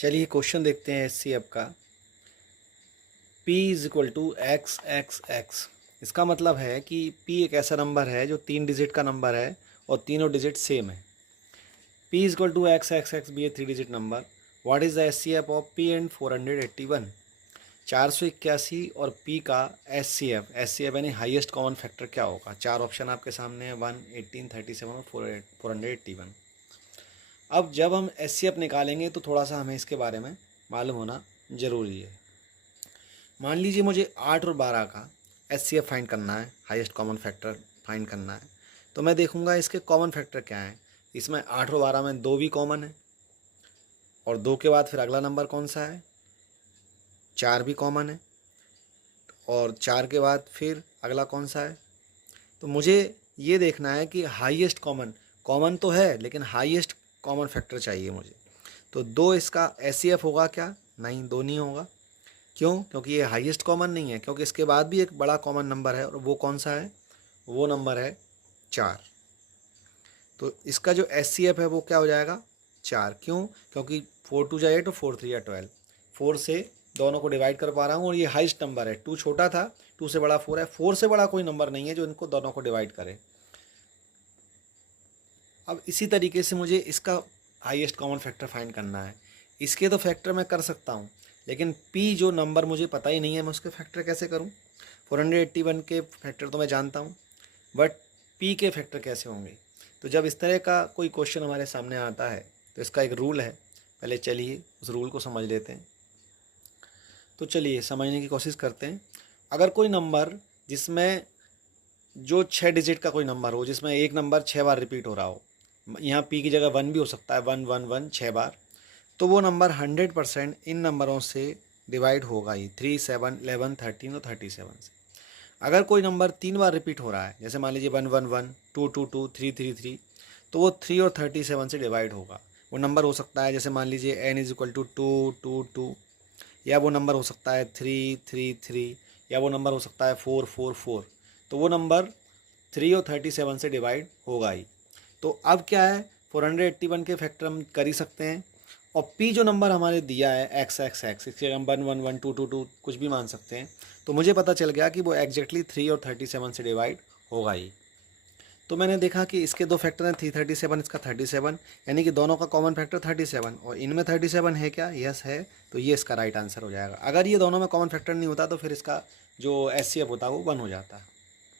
चलिए क्वेश्चन देखते हैं एचसीएफ का। P is equal to x x x. इसका मतलब है कि P एक ऐसा नंबर है जो 3 डिजिट का नंबर है और तीनों डिजिट सेम है। P is equal to x x x be a 3 digit number. What is the HCF of P and 481? 481 और P का एचसीएफ यानी हाईएस्ट कॉमन फैक्टर क्या होगा? चार ऑप्शन आपके सामने है, 1, 18, 37 और 481। अब जब हम एचसीएफ निकालेंगे तो थोड़ा सा हमें इसके बारे में मालूम होना ज़रूरी है। मान लीजिए मुझे 8 और 12 का एचसीएफ फाइंड करना है, हाईएस्ट कॉमन फैक्टर फाइंड करना है। तो मैं देखूंगा इसके कॉमन फैक्टर क्या है। इसमें 8 और 12 में 2 भी कॉमन है और 2 के बाद फिर अगला नंबर कौन सा है? 4 भी कॉमन है और 4 के बाद फिर अगला कौन सा है? तो मुझे ये देखना है कि हाईएस्ट कॉमन तो है लेकिन हाईएस्ट कॉमन फैक्टर चाहिए मुझे। तो 2 इसका एचसीएफ होगा क्या? नहीं, 2 नहीं होगा। क्यों? क्योंकि ये हाईएस्ट कॉमन नहीं है, क्योंकि इसके बाद भी एक बड़ा कॉमन नंबर है और वो कौन सा है? वो नंबर है 4। तो इसका जो एचसीएफ है वो क्या हो जाएगा? 4। क्यों? क्योंकि 4 2 जा 8 और 4 3 जा 12। 4 से दोनों को डिवाइड कर पा रहा हूँ और ये हाईएस्ट नंबर है। 2 छोटा था, 2 से बड़ा 4 है। 4 से बड़ा कोई नंबर नहीं है जो इनको दोनों को डिवाइड करे। अब इसी तरीके से मुझे इसका हाईएस्ट कॉमन फैक्टर फाइंड करना है। इसके तो फैक्टर मैं कर सकता हूँ लेकिन P जो नंबर मुझे पता ही नहीं है, मैं उसके फैक्टर कैसे करूँ? 481 के फैक्टर तो मैं जानता हूँ बट P के फैक्टर कैसे होंगे? तो जब इस तरह का कोई क्वेश्चन हमारे सामने आता है तो इसका एक रूल है। पहले चलिए उस रूल को समझ लेते हैं। तो चलिए समझने की कोशिश करते हैं। अगर कोई नंबर जिसमें जो 6 डिजिट का कोई नंबर हो, जिसमें एक नंबर 6 बार रिपीट हो रहा हो, यहाँ P की जगह 1 भी हो सकता है, 1 1 1 6 बार, तो वो नंबर 100% इन नंबरों से डिवाइड होगा ही, 3, 7, 11, 13 और 37 से। अगर कोई नंबर 3 बार रिपीट हो रहा है, जैसे मान लीजिए 1 1 1, 2 2 2, 3 3 3, तो वो 3 और 37 से डिवाइड होगा। वो नंबर हो सकता है जैसे मान लीजिए n इज इक्वल टू 2 2 2, या वो नंबर हो सकता है 3 3 3, या वो नंबर हो सकता है 4 4 4। तो वो नंबर 3 और 37 से डिवाइड होगा ही। तो अब क्या है, 481 के फैक्टर हम कर ही सकते हैं और P जो नंबर हमारे दिया है एक्स एक्स एक्स, इसके हम 1 1 1 2 2 2 कुछ भी मान सकते हैं। तो मुझे पता चल गया कि वो एग्जैक्टली 3 और 37 से डिवाइड होगा ही। तो मैंने देखा कि इसके दो फैक्टर हैं, 337, इसका 37, यानी कि दोनों का कॉमन फैक्टर 37 और इनमें 37 है क्या? यस है। तो ये इसका राइट आंसर हो जाएगा। अगर ये दोनों में कॉमन फैक्टर नहीं होता तो फिर इसका जो एचसीएफ होता है वो 1 हो जाता है।